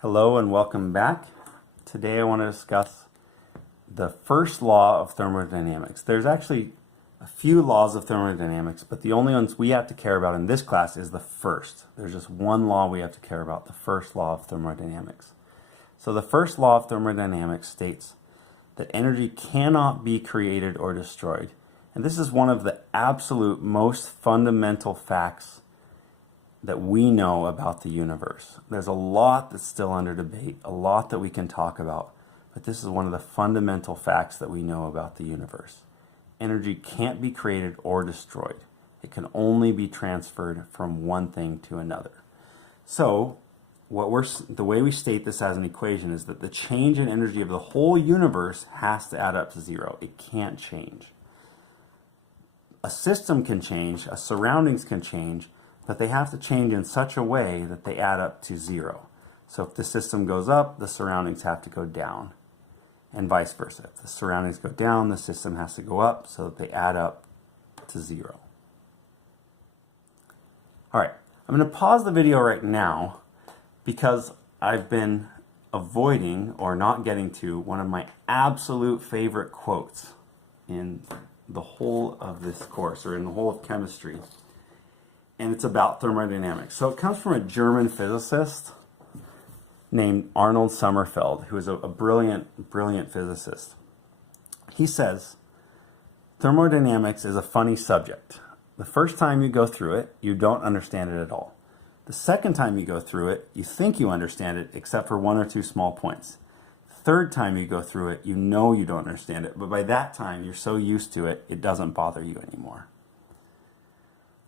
Hello and welcome back. Today I want to discuss the first law of thermodynamics. There's actually a few laws of thermodynamics, but the only ones we have to care about in this class is the first. There's just one law we have to care about, the first law of thermodynamics. So the first law of thermodynamics states that energy cannot be created or destroyed. And this is one of the absolute most fundamental facts that we know about the universe. There's a lot that's still under debate, a lot that we can talk about, but this is one of the fundamental facts that we know about the universe. Energy can't be created or destroyed. It can only be transferred from one thing to another. So, the way we state this as an equation is that the change in energy of the whole universe has to add up to zero. It can't change. A system can change, a surroundings can change, but they have to change in such a way that they add up to zero. So if the system goes up, the surroundings have to go down, and vice versa. If the surroundings go down, the system has to go up so that they add up to zero. All right, I'm going to pause the video right now because I've been avoiding or not getting to one of my absolute favorite quotes in the whole of this course, or in the whole of chemistry. And it's about thermodynamics. So it comes from a German physicist named Arnold Sommerfeld, who is a brilliant, brilliant physicist. He says, thermodynamics is a funny subject. The first time you go through it, you don't understand it at all. The second time you go through it, you think you understand it, except for one or two small points. Third time you go through it, you know you don't understand it, but by that time you're so used to it, it doesn't bother you anymore.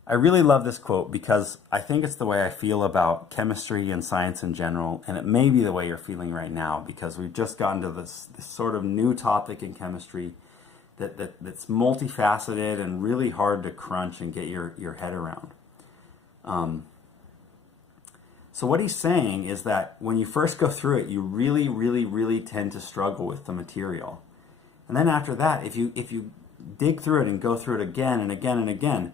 I really love this quote because I think it's the way I feel about chemistry and science in general, and it may be the way you're feeling right now because we've just gotten to this sort of new topic in chemistry that's multifaceted and really hard to crunch and get your head around. So what he's saying is that when you first go through it, you really, really, really tend to struggle with the material. And then after that, if you dig through it and go through it again and again and again,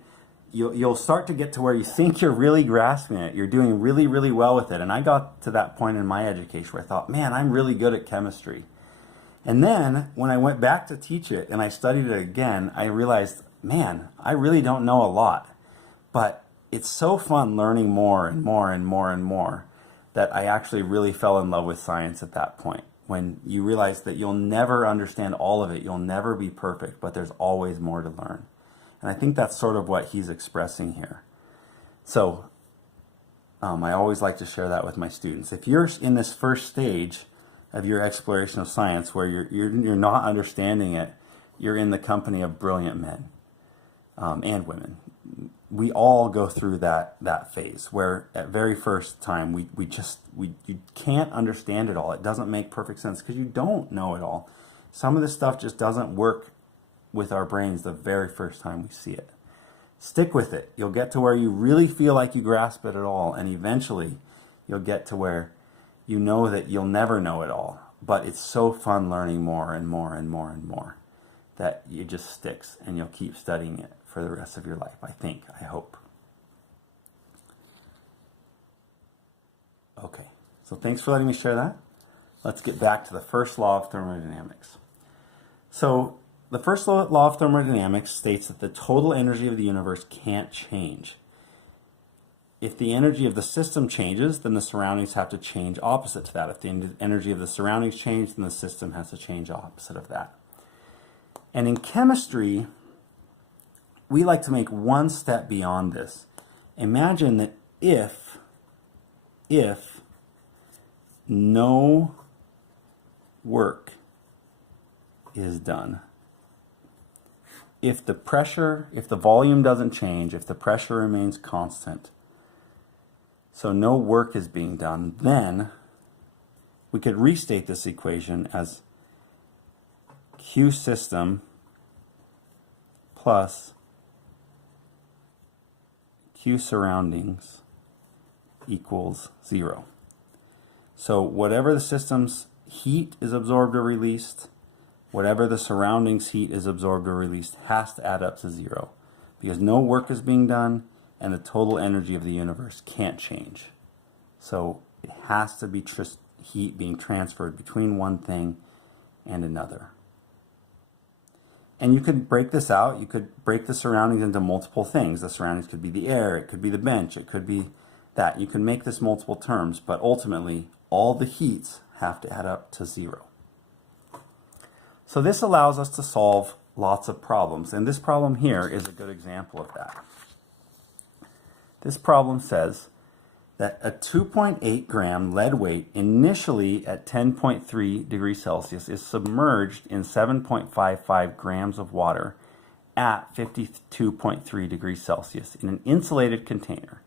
you'll start to get to where you think you're really grasping it. You're doing really, really well with it. And I got to that point in my education where I thought, man, I'm really good at chemistry. And then when I went back to teach it and I studied it again, I realized, man, I really don't know a lot. But it's so fun learning more and more and more and more that I actually really fell in love with science at that point. When you realize that you'll never understand all of it, you'll never be perfect, but there's always more to learn. And I think that's sort of what he's expressing here. So I always like to share that with my students. If you're in this first stage of your exploration of science where you're not understanding it, you're in the company of brilliant men and women. We all go through that phase where at very first time you can't understand it all. It doesn't make perfect sense because you don't know it all. Some of this stuff just doesn't work with our brains the very first time we see it. Stick with it. You'll get to where you really feel like you grasp it at all, and eventually you'll get to where you know that you'll never know it all. But it's so fun learning more and more and more and more that it just sticks and you'll keep studying it for the rest of your life, I hope. Okay, so thanks for letting me share that. Let's get back to the first law of thermodynamics. So the first law of thermodynamics states that the total energy of the universe can't change. If the energy of the system changes, then the surroundings have to change opposite to that. If the energy of the surroundings change, then the system has to change opposite of that. And in chemistry, we like to make one step beyond this. Imagine that if no work is done, if the volume doesn't change, if the pressure remains constant, so no work is being done, then we could restate this equation as Q system plus Q surroundings equals 0. So whatever the system's heat is absorbed or released, whatever the surroundings heat is absorbed or released has to add up to 0 because no work is being done and the total energy of the universe can't change. So it has to be heat being transferred between one thing and another. And you could break this out. You could break the surroundings into multiple things. The surroundings could be the air, it could be the bench, it could be that. You can make this multiple terms, but ultimately all the heats have to add up to 0. So this allows us to solve lots of problems, and this problem here is a good example of that. This problem says that a 2.8 gram lead weight initially at 10.3 degrees Celsius is submerged in 7.55 grams of water at 52.3 degrees Celsius in an insulated container.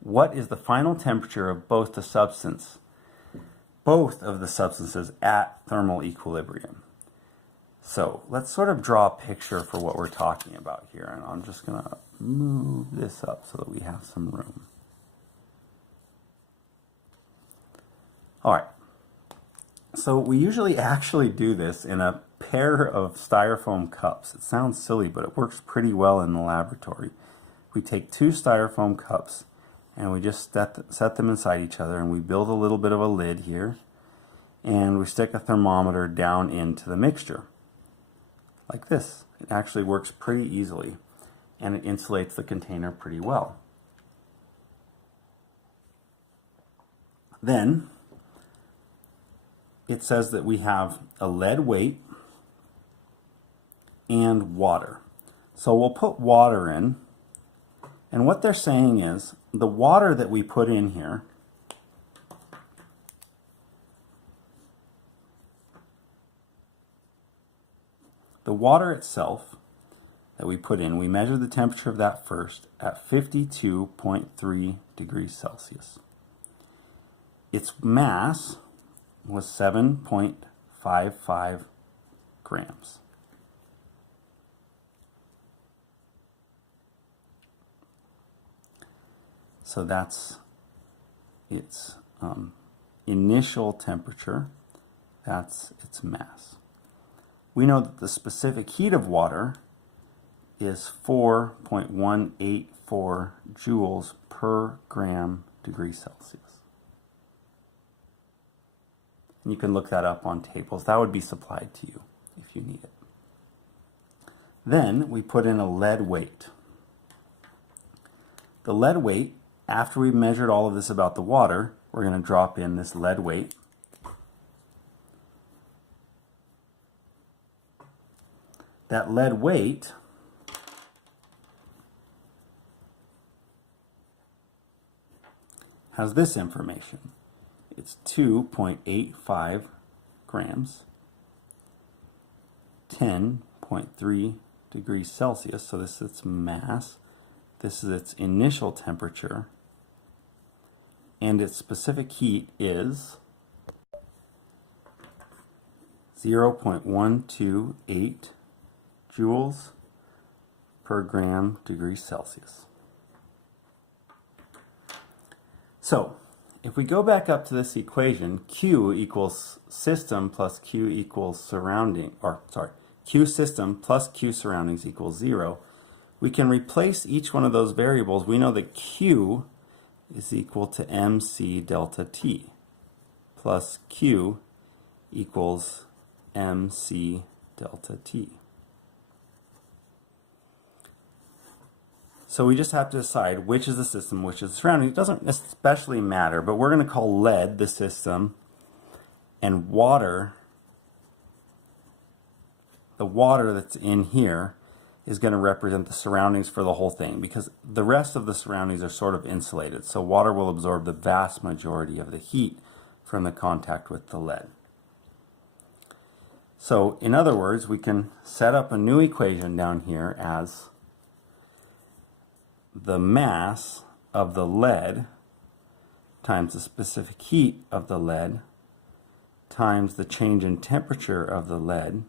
What is the final temperature of both of the substances at thermal equilibrium? So let's sort of draw a picture for what we're talking about here, and I'm just going to move this up so that we have some room. All right, so we usually actually do this in a pair of styrofoam cups. It sounds silly, but it works pretty well in the laboratory. We take 2 styrofoam cups and we just set them inside each other, and we build a little bit of a lid here, and we stick a thermometer down into the mixture like this. It actually works pretty easily, and it insulates the container pretty well. Then it says that we have a lead weight and water. So we'll put water in, and what they're saying is the water that we put in here the water itself that we put in, we measure the temperature of that first at 52.3 degrees Celsius. Its mass was 7.55 grams. So that's its initial temperature, that's its mass. We know that the specific heat of water is 4.184 joules per gram degree Celsius. And you can look that up on tables. That would be supplied to you if you need it. Then we put in a lead weight. The lead weight, after we've measured all of this about the water, we're going to drop in this lead weight. That lead weight has this information. It's 2.85 grams, 10.3 degrees Celsius, so this is its mass, this is its initial temperature, and its specific heat is 0.128 joules per gram degrees Celsius. So, if we go back up to this equation, Q equals system plus Q equals surrounding, Q system plus Q surroundings equals 0, we can replace each one of those variables. We know that Q is equal to MC delta T plus Q equals MC delta T. So we just have to decide which is the system, which is the surrounding. It doesn't especially matter, but we're going to call lead the system, and water, the water that's in here, is going to represent the surroundings for the whole thing, because the rest of the surroundings are sort of insulated. So water will absorb the vast majority of the heat from the contact with the lead. So in other words, we can set up a new equation down here as the mass of the lead times the specific heat of the lead times the change in temperature of the lead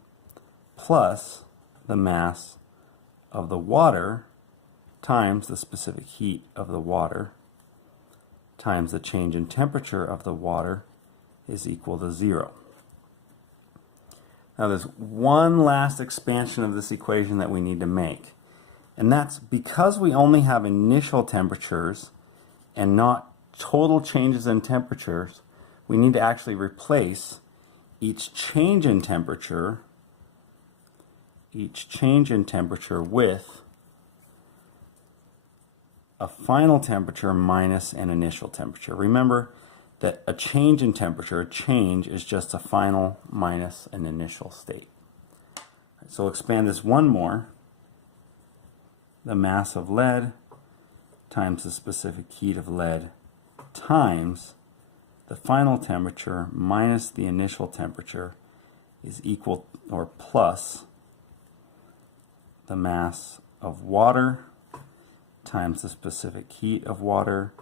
plus the mass of the water times the specific heat of the water times the change in temperature of the water is equal to 0. Now there's one last expansion of this equation that we need to make. And that's because we only have initial temperatures and not total changes in temperatures, we need to actually replace each change in temperature with a final temperature minus an initial temperature. Remember that a change in temperature, a change is just a final minus an initial state. So we'll expand this one more. The mass of lead times the specific heat of lead times the final temperature minus the initial temperature is equal or plus the mass of water times the specific heat of water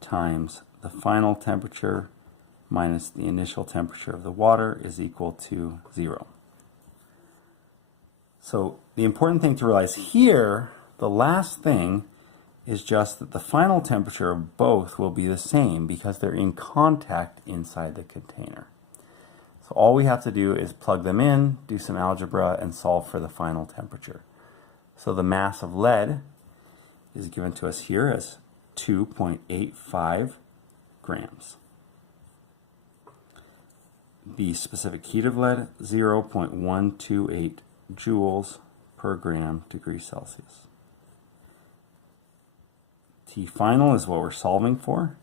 times the final temperature minus the initial temperature of the water is equal to 0. So the important thing to realize here, the last thing, is just that the final temperature of both will be the same because they're in contact inside the container. So all we have to do is plug them in, do some algebra, and solve for the final temperature. So the mass of lead is given to us here as 2.85 grams. The specific heat of lead, 0.128 joules per gram degrees Celsius. T final is what we're solving for,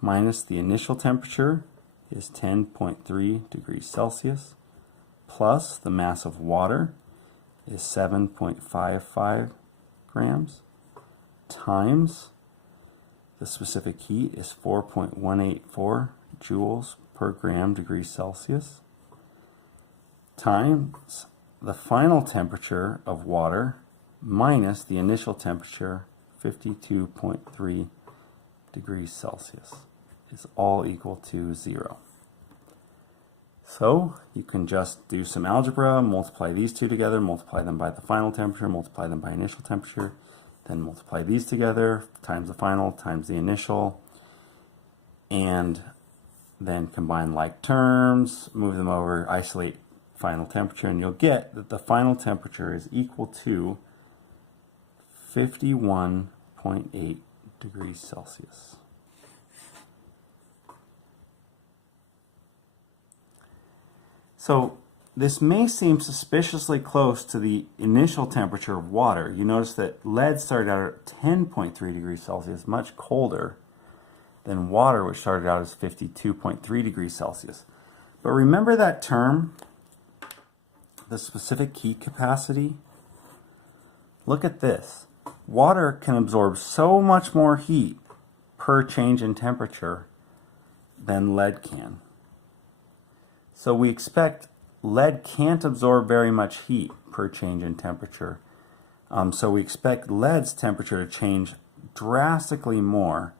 minus the initial temperature is 10.3 degrees Celsius, plus the mass of water is 7.55 grams, times the specific heat is 4.184 joules per gram degrees Celsius, times the final temperature of water minus the initial temperature, 52.3 degrees Celsius, is all equal to 0. So you can just do some algebra, multiply these two together, multiply them by the final temperature, multiply them by initial temperature, then multiply these together, times the final, times the initial, and then combine like terms, move them over, isolate final temperature, and you'll get that the final temperature is equal to 51.8 degrees Celsius. So this may seem suspiciously close to the initial temperature of water. You notice that lead started out at 10.3 degrees Celsius, much colder than water, which started out as 52.3 degrees Celsius. But remember that term, the specific heat capacity? Look at this. Water can absorb so much more heat per change in temperature than lead can. So we expect lead can't absorb very much heat per change in temperature. So we expect lead's temperature to change drastically more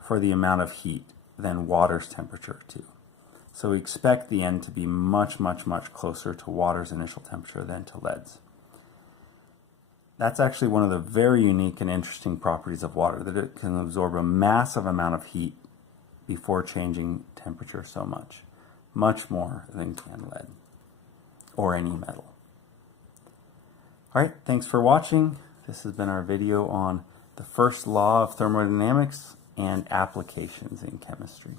for the amount of heat than water's temperature too. So we expect the end to be much, much, much closer to water's initial temperature than to lead's. That's actually one of the very unique and interesting properties of water, that it can absorb a massive amount of heat before changing temperature so much. Much more than can lead or any metal. Alright, thanks for watching. This has been our video on the first law of thermodynamics and applications in chemistry.